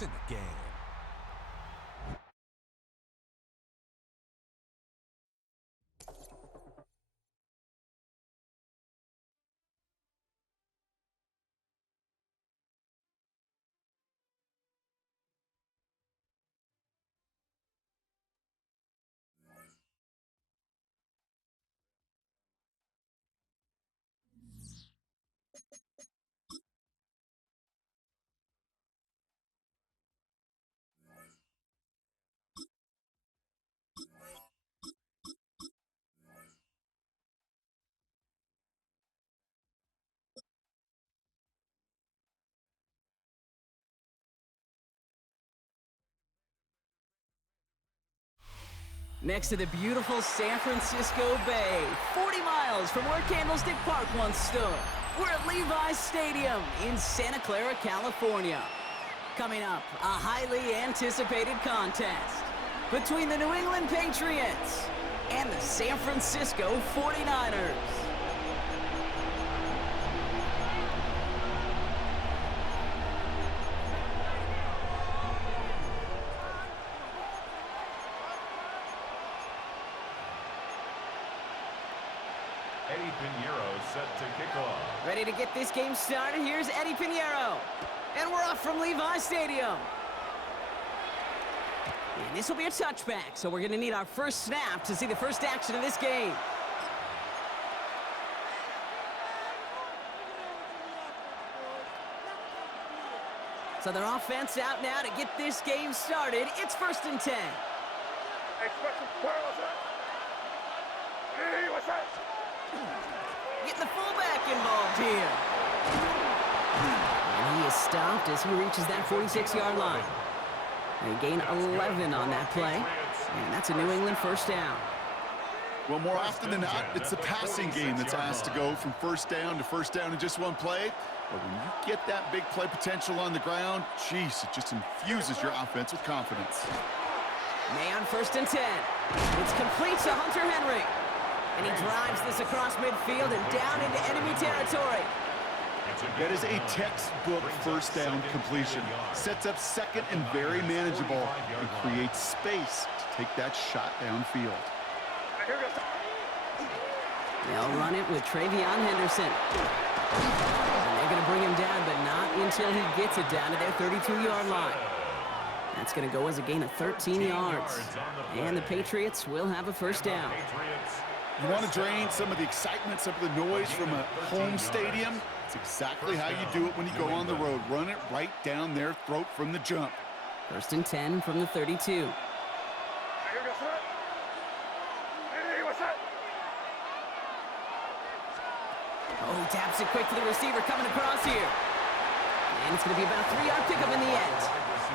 points in the game. Next to the beautiful San Francisco Bay, 40 miles from where Candlestick Park once stood. We're at Levi's Stadium in Santa Clara, California. Coming up, a highly anticipated contest between the New England Patriots and the San Francisco 49ers. Set to kick off. Ready to get this game started. Here's Eddie Pinheiro. And we're off from Levi's Stadium. And this will be a touchback, so we're going to need our first snap to see the first action of this game. So their offense out now to get this game started. It's 1st and 10. Getting the fullback involved here. And he is stopped as he reaches that 46-yard line. They gain 11 on that play. And that's a New England first down. Well, more often than not, it's the passing game that's asked to go from first down in just one play. But when you get that big play potential on the ground, geez, it just infuses your offense with confidence. May on 1st and 10. It's complete to Hunter Henry. And he drives this across midfield and down into enemy territory. That is a textbook first down completion. Sets up second and very manageable and creates space to take that shot downfield. They'll run it with Travion Henderson. And they're going to bring him down, but not until he gets it down to their 32-yard line. That's going to go as a gain of 13 yards. And the Patriots will have a first down. You want to drain some of the excitement, some of the noise from a home stadium? It's exactly how you do it when you go on the road. Run it right down their throat from the jump. 1st and 10 from the 32. Oh, taps it quick to the receiver coming across here. And it's going to be about a 3-yard pickup in the end.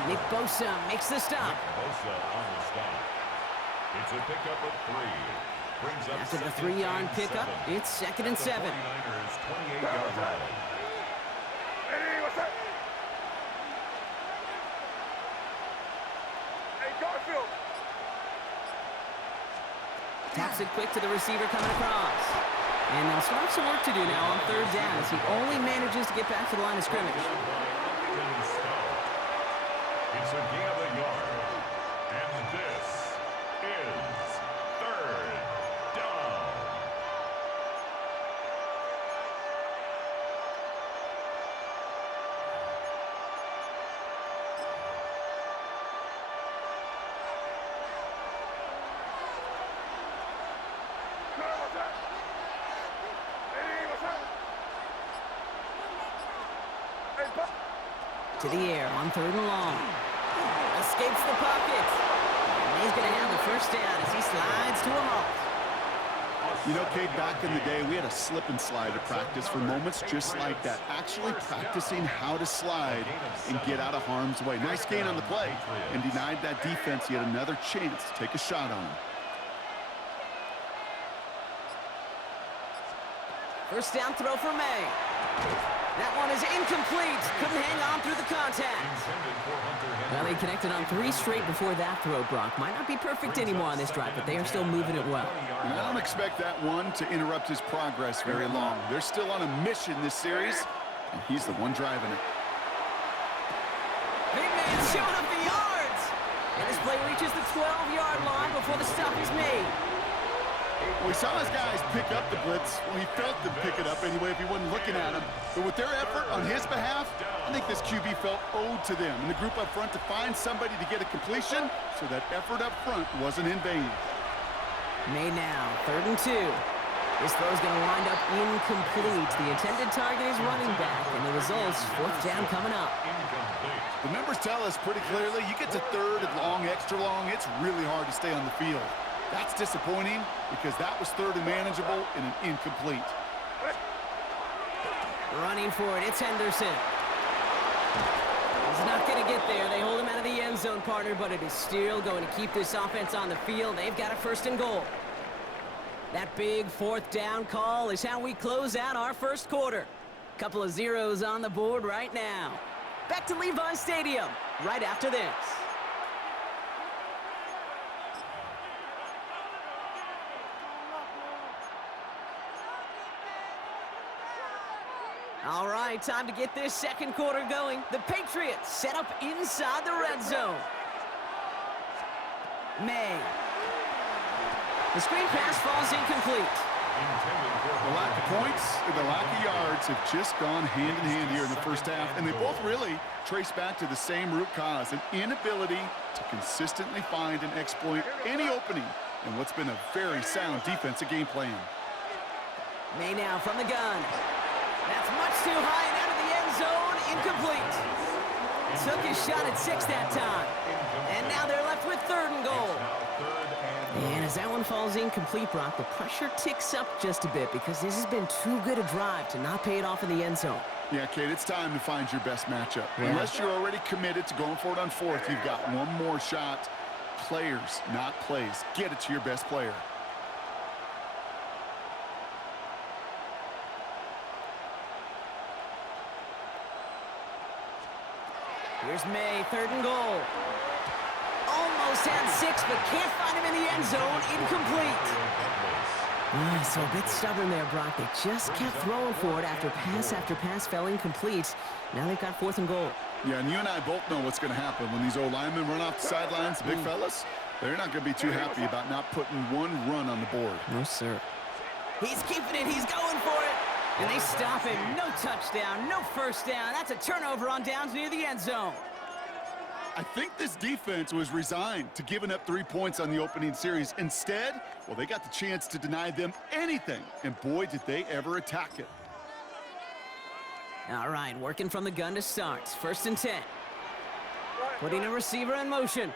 Nick Bosa makes the stop. Bosa on the stop. It's a pickup of 3. After the 3-yard pickup, it's 2nd and 7. 28-yard line. Taps it quick to the receiver coming across. And they'll start some work to do now on 3rd down as he only manages to get back to the line of scrimmage. It's a gain of a yard. And this is 3rd down. To the air on 3rd and long. Escapes the pocket. And he's going to have the first down as he slides to a halt. You know, Kate, back in the day, we had a slip and slide to practice for moments just like that. Actually practicing how to slide and get out of harm's way. Nice gain on the play and denied that defense yet another chance to take a shot on him. First down throw for May. That one is incomplete. Couldn't hang on through the contact. Well, they connected on 3 straight before that throw, Brock. Might not be perfect anymore on this drive, but they are still moving it well. And I don't expect that one to interrupt his progress very long. They're still on a mission this series, and he's the one driving it. Big man showing up the yards. And this play reaches the 12-yard line before the stop is made. Well, we saw his guys pick up the blitz. Well, he felt them pick it up anyway if he wasn't looking at him. But with their effort on his behalf, I think this QB felt owed to them and the group up front to find somebody to get a completion, so that effort up front wasn't in vain. Made now, 3rd and 2. This throw is going to wind up incomplete. The intended target is running back, and the results, 4th down coming up. The numbers tell us pretty clearly, you get to 3rd and long, extra long, it's really hard to stay on the field. That's disappointing because that was 3rd and manageable and an incomplete. Running for it, it's Henderson. He's not going to get there. They hold him out of the end zone, partner, but it is still going to keep this offense on the field. They've got a 1st and goal. That big 4th down call is how we close out our 1st quarter. Couple of zeros on the board right now. Back to Levi's Stadium right after this. All right, time to get this 2nd quarter going. The Patriots set up inside the red zone. May. The screen pass falls incomplete. The lack of points and the lack of yards have just gone hand in hand here in the 1st half, and they both really trace back to the same root cause, an inability to consistently find and exploit any opening in what's been a very sound defensive game plan. May now from the gun. That's much too high and out of the end zone. Incomplete. Took his shot at 6 that time. And now they're left with 3rd and goal. And as that one falls incomplete, Brock, the pressure ticks up just a bit because this has been too good a drive to not pay it off in the end zone. Yeah, Kate, it's time to find your best matchup. Yeah. Unless you're already committed to going for it on 4th, you've got one more shot. Players, not plays. Get it to your best player. Here's May, 3rd and goal. Almost had 6, but can't find him in the end zone. Incomplete. So a bit stubborn there, Brock. They just kept throwing for it after pass fell incomplete. Now they've got 4th and goal. Yeah, and you and I both know what's going to happen when these O-linemen run off the sidelines, the big fellas. They're not going to be too happy about not putting one run on the board. No, sir. He's keeping it. He's going for it. And they stop him. No touchdown, no 1st down. That's a turnover on downs near the end zone. I think this defense was resigned to giving up 3 points on the opening series. Instead, well, they got the chance to deny them anything. And boy, did they ever attack it. All right, working from the gun to start. 1st and 10. Putting a receiver in motion.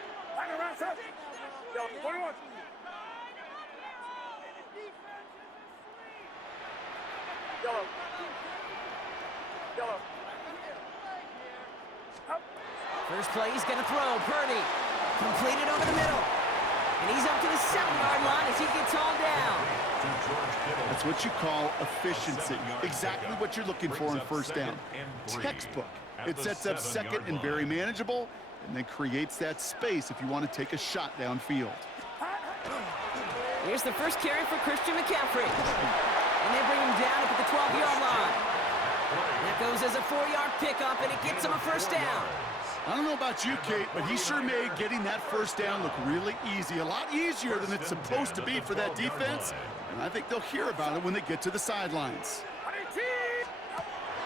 First play, he's going to throw. Purdy. Completed over the middle. And he's up to the 7-yard line as he gets all down. That's what you call efficiency. Exactly what you're looking for in 1st down. Textbook. It sets up 2nd and very manageable, and then creates that space if you want to take a shot downfield. Here's the first carry for Christian McCaffrey. And they bring him down up at the 12-yard line. That goes as a 4-yard pickup, and it gets him a 1st down. I don't know about you, Kate, but he sure made getting that 1st down look really easy. A lot easier than it's supposed to be for that defense. And I think they'll hear about it when they get to the sidelines.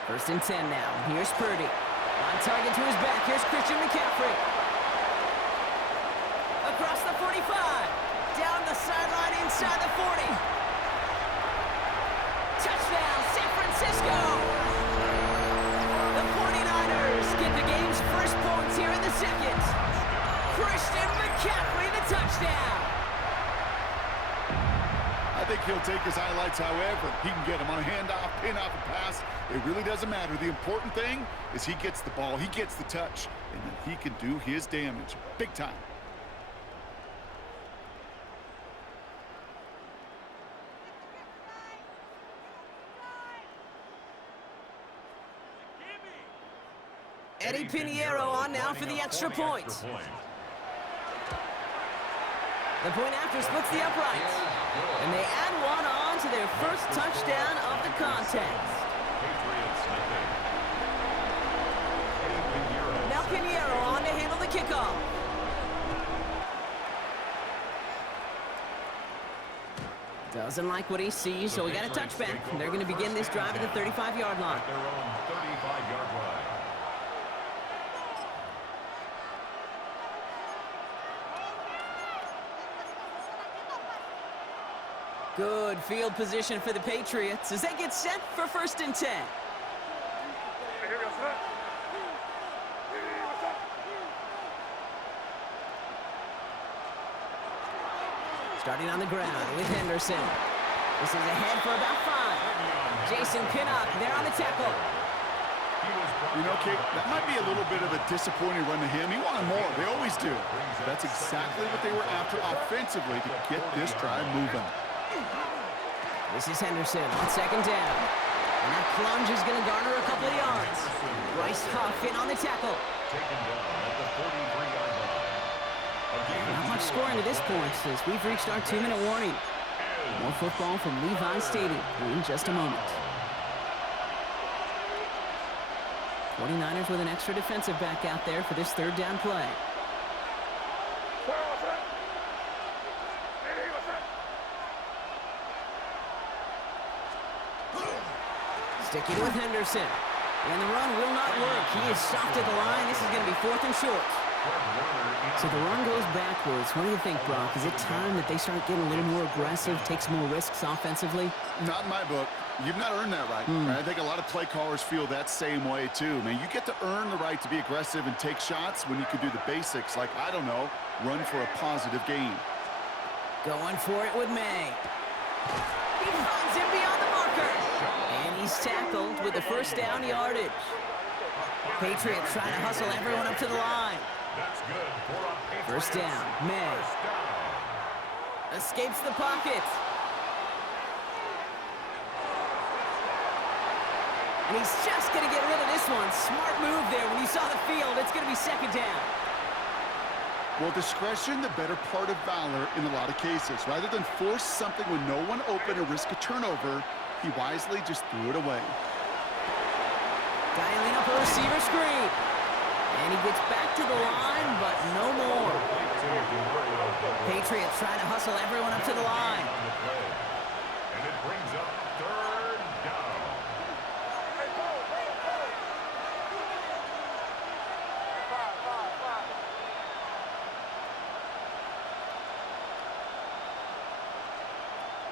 1st and 10 now. Here's Purdy. On target to his back. Here's Christian McCaffrey. Across the 45. Down the sideline inside the 40. Touchdown, San Francisco. The 49ers get the game's first points here in the 2nd. Christian McCaffrey, the touchdown. I think he'll take his highlights however he can get them on a handoff, pin off a pass. It really doesn't matter. The important thing is he gets the ball, he gets the touch, and then he can do his damage big time. Eddie Pinheiro on now for the extra point. The point after splits the uprights. And they add one on to their first touchdown of the contest. Now Pinheiro kickoff. Doesn't like what he sees, so we got a touchback. They're going to begin this drive at the 35-yard line. At their own 35-yard line. Good field position for the Patriots as they get set for 1st and 10. Starting on the ground with Henderson. This is ahead for about 5. Jason Pinnock there on the tackle. You know, Kate, that might be a little bit of a disappointing run to him. He wanted more. They always do. That's exactly what they were after offensively to get this drive moving. This is Henderson on 2nd down. And that plunge is going to garner a couple of yards. Bryce Huff in on the tackle. Taken down at the 43-yard line. Not much scoring to this point as we've reached our 2-minute warning. More football from Levi Stadium in just a moment. 49ers with an extra defensive back out there for this 3rd down play. Sticking with Henderson. And the run will not work. He is stopped at the line. This is going to be 4th and short. So the run goes backwards. What do you think, Brock? Is it time that they start getting a little more aggressive, take some more risks offensively? Not in my book. You've not earned that right. I think a lot of play callers feel that same way, too. Man, you get to earn the right to be aggressive and take shots when you can do the basics, like, I don't know, run for a positive gain. Going for it with May. He finds him beyond the marker. And he's tackled with the 1st down yardage. Patriots trying to hustle everyone up to the line. That's good. 1st down, May. Escapes the pocket. And he's just going to get rid of this one. Smart move there. When you saw the field, it's going to be 2nd down. Well, discretion, the better part of valor in a lot of cases. Rather than force something when no one open and risk a turnover, he wisely just threw it away. Dialing up a receiver screen. And he gets back to the line, but no more. Patriots trying to hustle everyone up to the line. And it brings up 3rd down.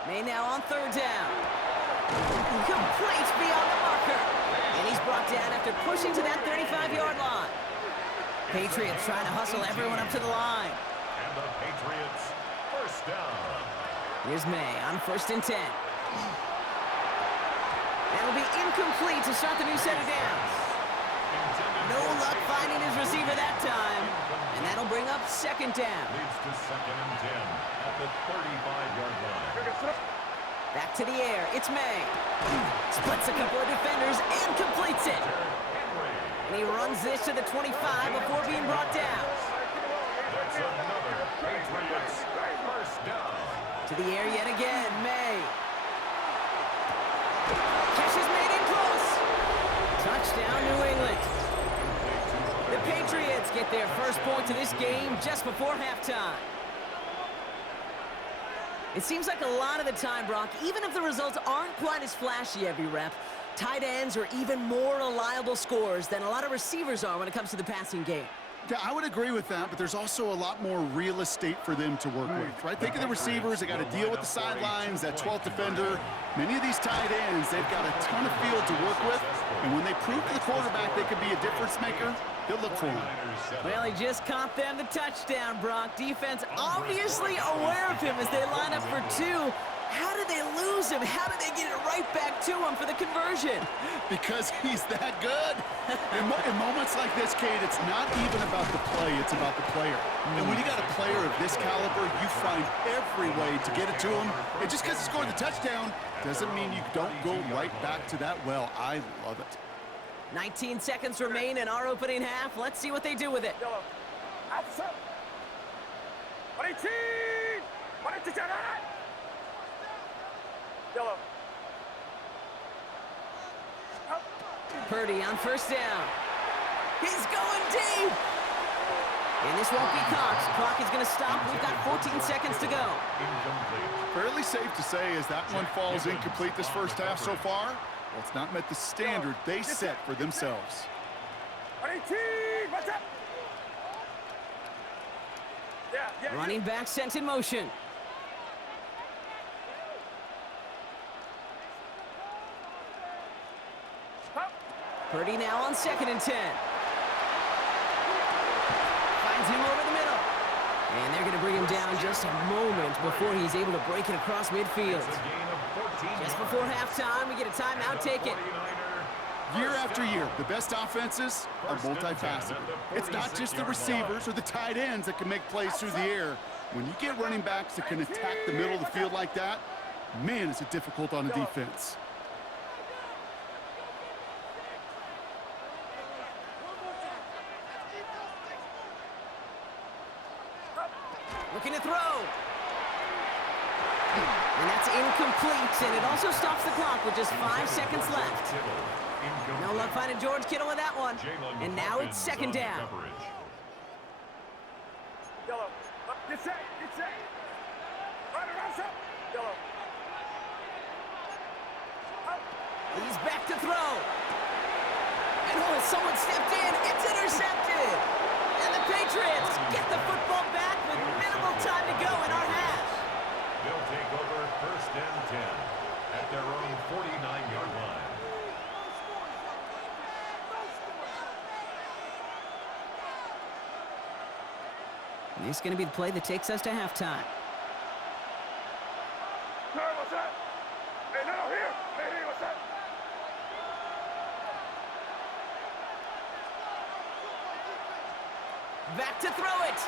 May now on 3rd down. Complete beyond the marker. And he's brought down after pushing to that 35-yard line. Patriots trying to hustle everyone up to the line. And the Patriots 1st down. Here's May on 1st and 10. That'll be incomplete to start the new set of downs. No luck finding his receiver that time. And that'll bring up 2nd down. Leads to 2nd and 10 at the 35-yard line. Back to the air. It's May. Splits a couple of defenders and completes it. And he runs this to the 25 before being brought down. That's another Patriots 1st down. To the air yet again, May. Catch is made in close. Touchdown, New England. The Patriots get their 1st point to this game just before halftime. It seems like a lot of the time, Brock, even if the results aren't quite as flashy every rep, tight ends are even more reliable scorers than a lot of receivers are when it comes to the passing game. Yeah, I would agree with that, but there's also a lot more real estate for them to work with, right? Think of the receivers. They got to deal with the sidelines, that 12th defender. Many of these tight ends, they've got a ton of field to work with, and when they prove to the quarterback they could be a difference maker, he'll look for them. Well, he just caught them the touchdown, Brock. Defense obviously aware of him as they line up for 2. How did they lose him? How did they get it right back to him for the conversion? Because he's that good. In moments like this, Kate, it's not even about the play, it's about the player. And when you got a player of this caliber, you find every way to get it to him. And just because he scored the touchdown doesn't mean you don't go right back to that well. I love it. 19 seconds remain in our opening half. Let's see what they do with it. Purdy on 1st down. He's going deep. And this won't be Cox. Clock is going to stop. We've got 14 seconds to go. Fairly safe to say as that one falls incomplete this first half so far, well, it's not met the standard they set for themselves. Running back sent in motion. Purdy now on 2nd and 10. Finds him over the middle. And they're going to bring him down just a moment before he's able to break it across midfield. Just before halftime, we get a timeout taken. Year after year, the best offenses are multifaceted. It's not just the receivers or the tight ends that can make plays through the air. When you get running backs that can attack the middle of the field like that, man, is it difficult on a defense. Looking to throw. And that's incomplete, and it also stops the clock with just 5 seconds left. No luck finding George Kittle with that one. And now it's 2nd down. He's back to throw. And oh, someone stepped in. It's intercepted. And the Patriots get the football back with minimal time to go in our half. They'll take over 1st and 10 at their own 49-yard line. And this is going to be the play that takes us to halftime. Back to throw it.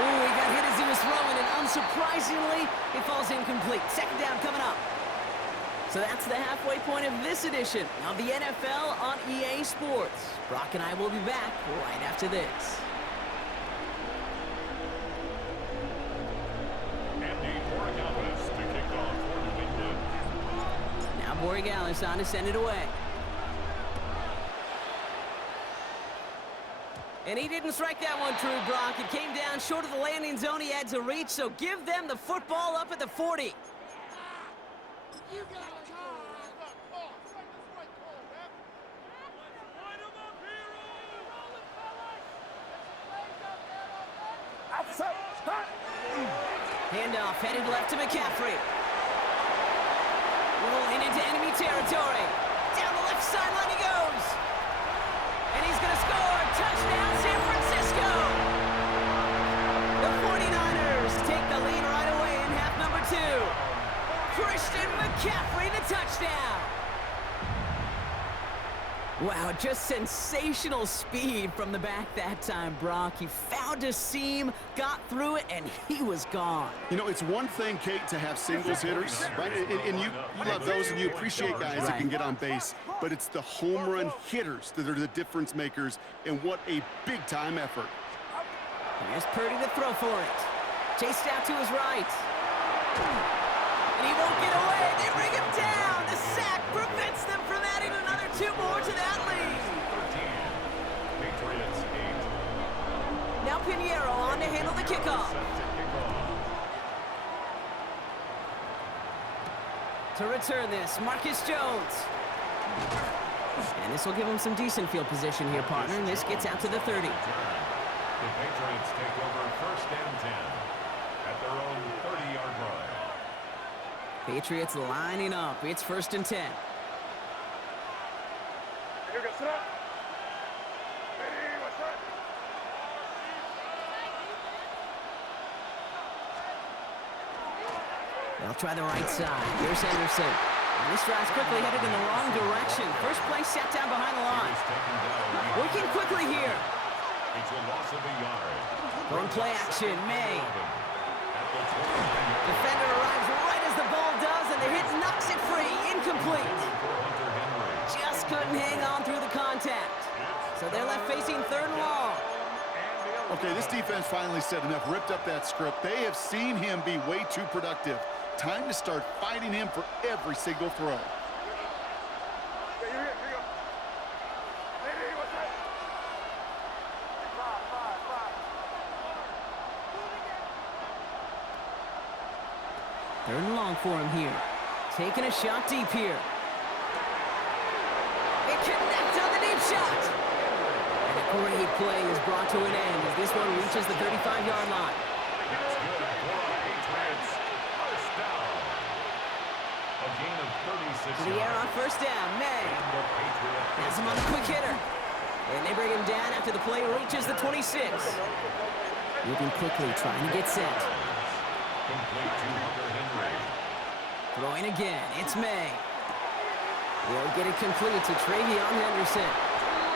Oh, he got hit as he was throwing, and unsurprisingly, it falls incomplete. 2nd down coming up. So that's the halfway point of this edition of the NFL on EA Sports. Brock and I will be back right after this. Andy Borregales to kick off for New England. Now Borregales on to send it away. And he didn't strike that one true, Brock. It came down short of the landing zone he had to reach, so give them the football up at the 40. Handoff headed left to McCaffrey. Rolling into enemy territory. Down the left sideline he goes. And he's going to score. Touchdown, San Francisco. The 49ers take the lead right away in half number 2. Christian McCaffrey, the touchdown. Wow, just sensational speed from the back that time, Brock. He found a seam, got through it, and he was gone. You know, it's one thing, Kate, to have singles hitters, right? And you love those, and you appreciate guys that can get on base. But it's the home run hitters that are the difference makers, and what a big-time effort. There's Purdy to throw for it. Chased out to his right. And he won't get away. They bring him down. The sack prevents them from adding another 2 more to that lead. 13. Patriots 8. Now Pinheiro on to handle the kickoff. To return this, Marcus Jones. And this will give him some decent field position here, partner. And this gets out to the 30. The Patriots take over 1st and 10 at their own 30-yard line. Patriots lining up. It's 1st and 10. They'll try the right side. Here's Henderson. And this drive's quickly headed in the wrong direction. First play set down behind the line. Working quickly here. It's a loss of a yard. Going play action, May. Defender arrives right as the ball does, and the hit knocks it free. Incomplete. Just couldn't hang on through the contact. So they're left facing 3rd and long. Okay, this defense finally said enough, ripped up that script. They have seen him be way too productive. Time to start fighting him for every single throw. Third and long for him here. Taking a shot deep here. It connects on the deep shot. And a great play is brought to an end as this one reaches the 35-yard line. That's good for the Patriots. First down. A gain of 36 To the air on first down. May has him on the quick hitter. And they bring him down after the play reaches the 26. Moving quickly, trying to get set. Complete to Hunter Henry. Throwing again, it's May. They'll get it complete to Travion Henderson.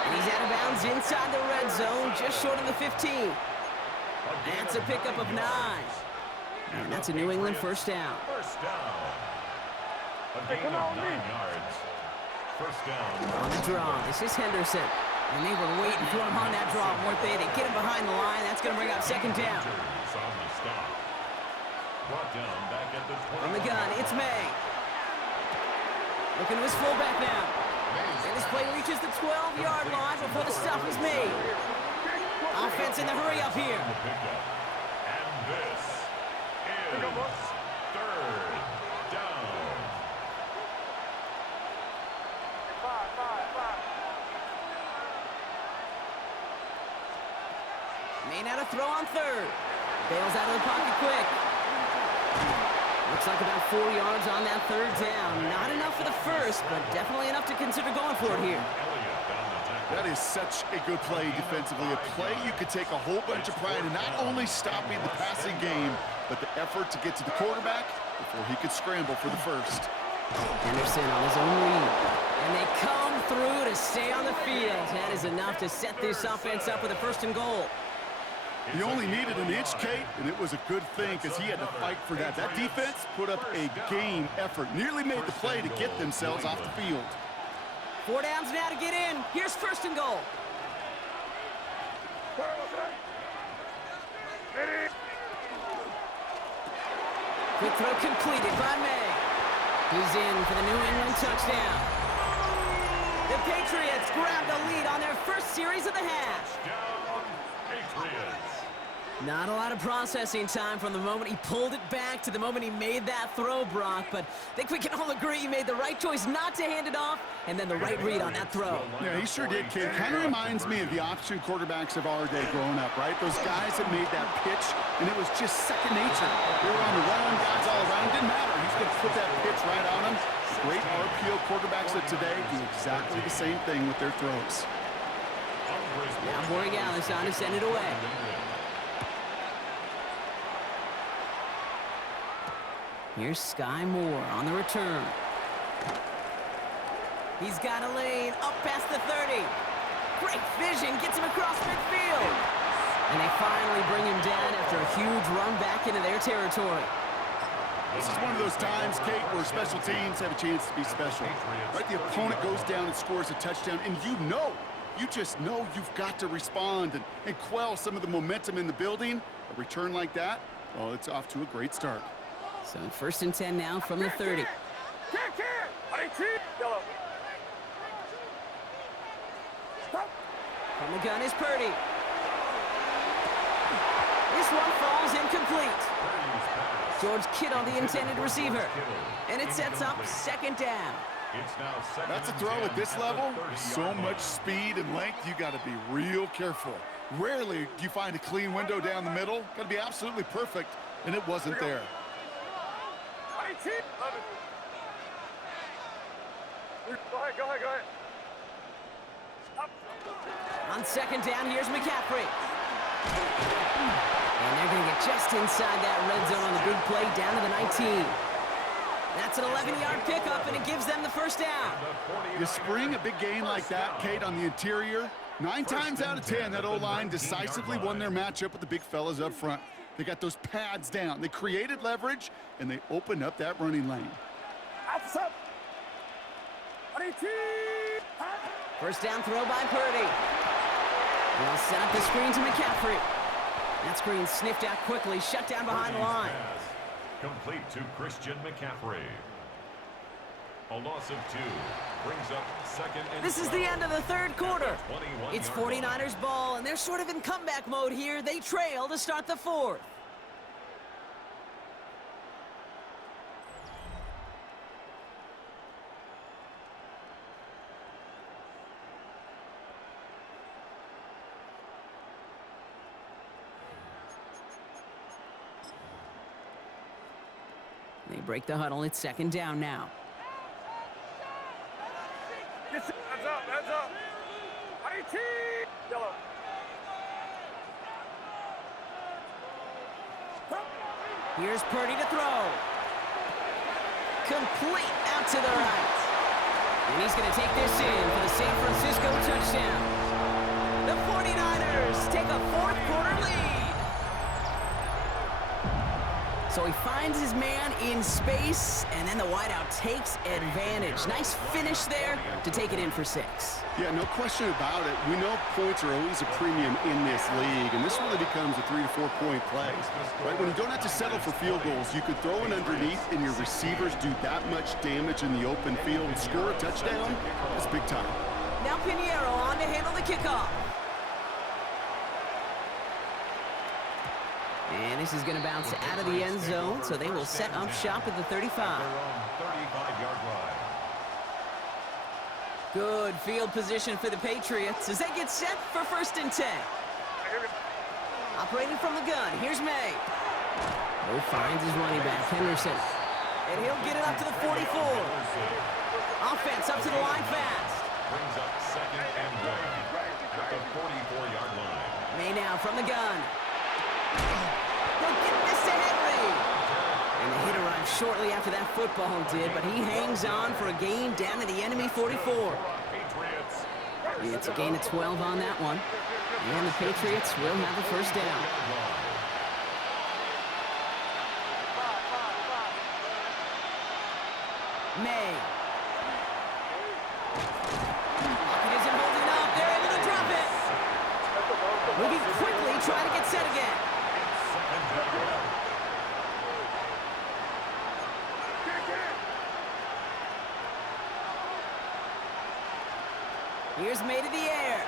And he's out of bounds inside the red zone, just short of the 15. That's a pickup of 9. And that's a New England first down. First down. A gain of 9 yards. First down. On the draw, this is Henderson. And they were waiting for him on that draw, weren't they? They get him behind the line. That's going to bring up second down. On the stop. Brought down back at the 20. From the gun, it's May. Looking to his fullback now. And this play reaches the 12-yard line before the stop is made. Offense in the hurry up here. And this is third down. May not have throw on third. Bails out of the pocket quick. Looks like about 4 yards on that third down. Not enough for the first, but definitely enough to consider going for it here. That is such a good play defensively. A play you could take a whole bunch of pride in not only stopping the passing game, but the effort to get to the quarterback before he could scramble for the first. Henderson on his own read. And they come through to stay on the field. That is enough to set this offense up with a first and goal. He only needed an inch, Kate, and it was a good thing because he had to fight for that. That defense put up a game effort, nearly made the play to get themselves off the field. 4 downs now to get in. Here's first and goal. Quick throw completed by May. He's in for the New England touchdown. The Patriots grab the lead on their first series of the half. Down, Patriots. Not a lot of processing time from the moment he pulled it back to the moment he made that throw, Brock, but I think we can all agree he made the right choice not to hand it off, and then the right read on that throw. Yeah, he sure did, kid. Kind of reminds me of the option quarterbacks of our day growing up, right? Those guys that made that pitch, and it was just second nature. They were on the run, guys all around. Didn't matter. He's going to put that pitch right on him. Great RPO quarterbacks of today do exactly the same thing with their throws. Now Borregales on to send it away. Here's Sky Moore on the return. He's got a lane up past the 30. Great vision, gets him across midfield. And they finally bring him down after a huge run back into their territory. This is one of those times, Kate, where special teams have a chance to be special. Right, the opponent goes down and scores a touchdown, and you just know you've got to respond and quell some of the momentum in the building. A return like that, well, it's off to a great start. So first and 10 now from the 30. From the gun is Purdy. This one falls incomplete. George Kittle, the intended receiver. And it sets up second down. That's a throw at this level. So much speed and length, you got to be real careful. Rarely do you find a clean window down the middle. Got to be absolutely perfect, and it wasn't there. Go ahead. On second down, here's McCaffrey. And they're going to get just inside that red zone on the big play down to the 19. That's an 11-yard pickup, and it gives them the first down. You spring a big gain like that, Kate, on the interior. 9 times out of 10, that O-line decisively won their matchup with the big fellas up front. They got those pads down. They created leverage, and they opened up that running lane. First down throw by Purdy. They'll set up the screen to McCaffrey. That screen sniffed out quickly, shut down behind the line. Complete to Christian McCaffrey. A loss of 2 brings up second and This is the end of the third quarter. 21 It's yard 49ers ball, and they're sort of in comeback mode here. They trail to start the fourth. break the huddle. It's second down now. Heads up, heads up. IT! Yellow. Here's Purdy to throw. Complete out to the right. And he's going to take this in for the San Francisco touchdown. The 49ers take a fourth-quarter lead. So he finds his man in space, and then the wideout takes advantage. Nice finish there to take it in for 6. Yeah, no question about it. We know points are always a premium in this league, and this really becomes a 3 to 4 point play. Right? When you don't have to settle for field goals, you could throw it underneath, and your receivers do that much damage in the open field and score a touchdown. That's big time. Now Pinheiro on to handle the kickoff. And this is going to bounce out of the end zone, so they will set up shop at the 35. 35-yard line. Good field position for the Patriots as they get set for 1st and 10. Operating from the gun, here's May. Oh, finds his running back, Henderson. And he'll get it up to the 44. Offense up to the line fast. Brings up 2nd and 1 at the 44-yard line. May now from the gun. He'll get this to Henry. And the hit arrived shortly after that football did, but he hangs on for a gain down to the enemy 44. It's a gain of 12 on that one. And the Patriots will have a 1st down. May. It isn't holding up. They're able to drop it. Moving quickly, trying to get set again. Here's May to the air.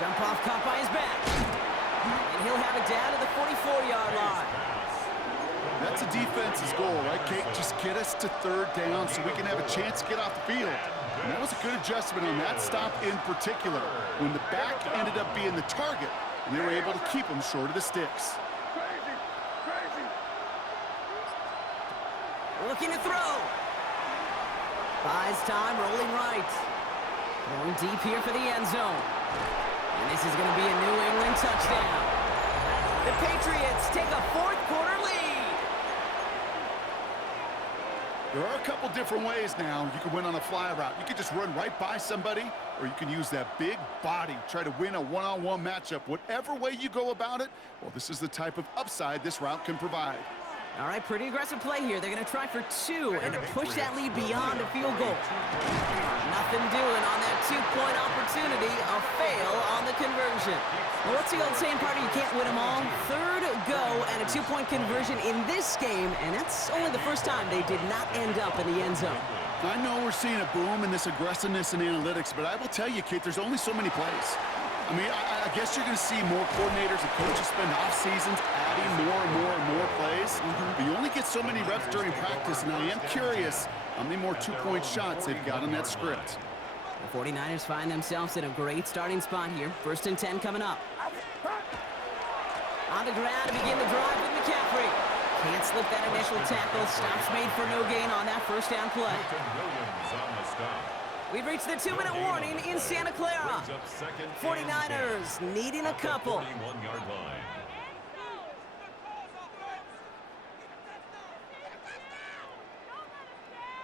Dump off caught by his back. And he'll have it down to the 44-yard line. That's a defense's goal, right, Kate? Just get us to 3rd down so we can have a chance to get off the field. And that was a good adjustment on that stop in particular, when the back ended up being the target, and they were able to keep him short of the sticks. Looking to throw. Buys time, rolling right. Going deep here for the end zone. And this is going to be a New England touchdown. The Patriots take a 4th-quarter lead. There are a couple different ways now. You can win on a fly route. You can just run right by somebody, or you can use that big body, try to win a one-on-one matchup. Whatever way you go about it, well, this is the type of upside this route can provide. All right, pretty aggressive play here. They're going to try for 2 and to push that lead beyond a field goal. Nothing doing on that 2-point opportunity. A fail on the conversion. Well, what's the old saying, partner? You can't win them all. 3rd go and a 2-point conversion in this game, and that's only the first time they did not end up in the end zone. I know we're seeing a boom in this aggressiveness and analytics, but I will tell you, Kate, there's only so many plays. I mean, I guess you're going to see more coordinators and coaches spend off seasons adding more and more plays. But you only get so many reps during practice, and I am curious how many more 2-point shots they've got on that script. The 49ers find themselves in a great starting spot here. 1st and 10 coming up. On the ground to begin the drive with McCaffrey. Can't slip that initial tackle. Stops made for no gain on that 1st down play. We've reached the 2-minute warning in Santa Clara. 49ers needing a couple. 41-yard line.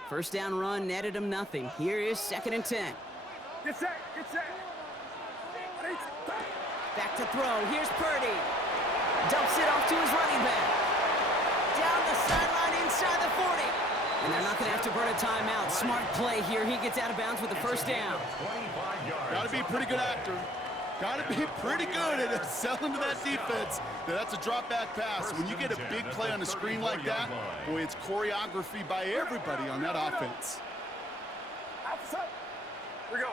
First down run netted him nothing. Here is 2nd and 10. Get set, get set. Back to throw. Here's Purdy. Dumps it off to his running back. Down the sideline inside the 40. And they're not going to have to burn a timeout. Smart play here. He gets out of bounds with the 1st down. Got to be a pretty good actor. Got to be pretty good at selling to that defense. That's a drop-back pass. When you get a big play on the screen like that, boy, it's choreography by everybody on that offense. Here we go.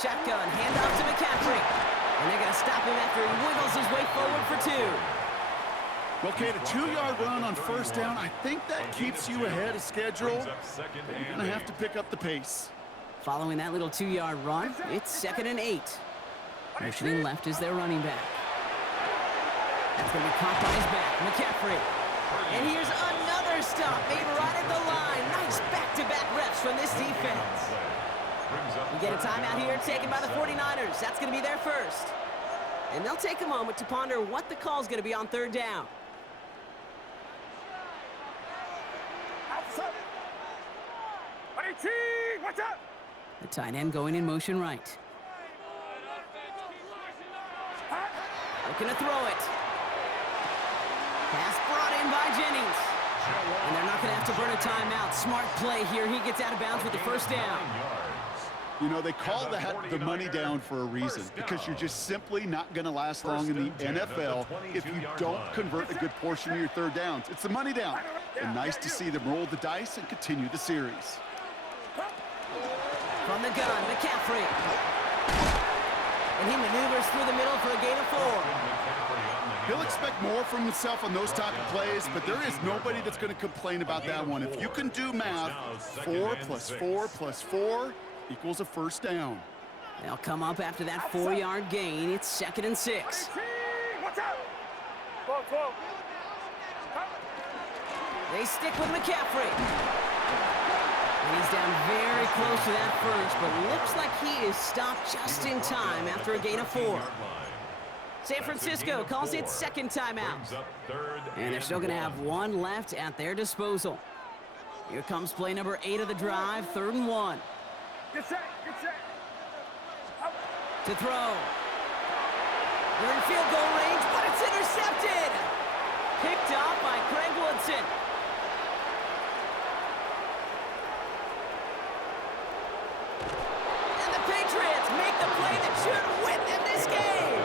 Shotgun, handoff to McCaffrey. And they're going to stop him after he wiggles his way forward for 2. Okay, the 2-yard run on 1st down, I think that keeps you ahead of schedule. You're going to have to pick up the pace. Following that little 2-yard run, it's 2nd and 8. Motioning left is their running back. That's going to be caught by his back. McCaffrey. And here's another stop made right at the line. Nice back-to-back reps from this defense. We get a timeout here taken by the 49ers. That's going to be their first. And they'll take a moment to ponder what the call is going to be on third down. Watch out! The tight end going in motion right. Looking to throw it. Pass brought in by Jennings. And they're not going to have to burn a timeout. Smart play here. He gets out of bounds with the first down. You know, they call the money down for a reason, because you're just simply not going to last long in the NFL if you don't convert a good portion of your third downs. It's the money down. And nice to see them roll the dice and continue the series. From the gun, McCaffrey. And he maneuvers through the middle for a gain of 4. He'll expect more from himself on those type of plays, but there is nobody that's going to complain about that one. If you can do math, 4 plus 4 plus 4 equals a first down. They'll come up after that 4-yard gain. It's 2nd and 6. Watch out! They stick with McCaffrey. And he's down very close to that first, but looks like he is stopped just in time after a gain of 4. San Francisco calls it second timeout. And they're still going to have one left at their disposal. Here comes play number 8 of the drive, 3rd and 1. Get set! Get set! To throw. They're in field goal range, but it's intercepted. Picked off by Craig Woodson. And the Patriots make the play that should win them this game.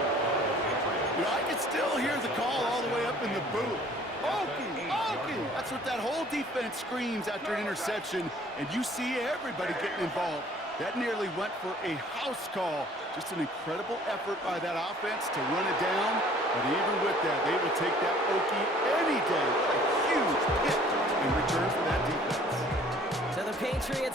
You know, I can still hear the call all the way up in the booth. Okie, Okie! That's what that whole defense screams after an interception, and you see everybody getting involved. That nearly went for a house call. Just an incredible effort by that offense to run it down, but even with that, they will take that Okie any day. What a huge hit in return for that defense. So the Patriots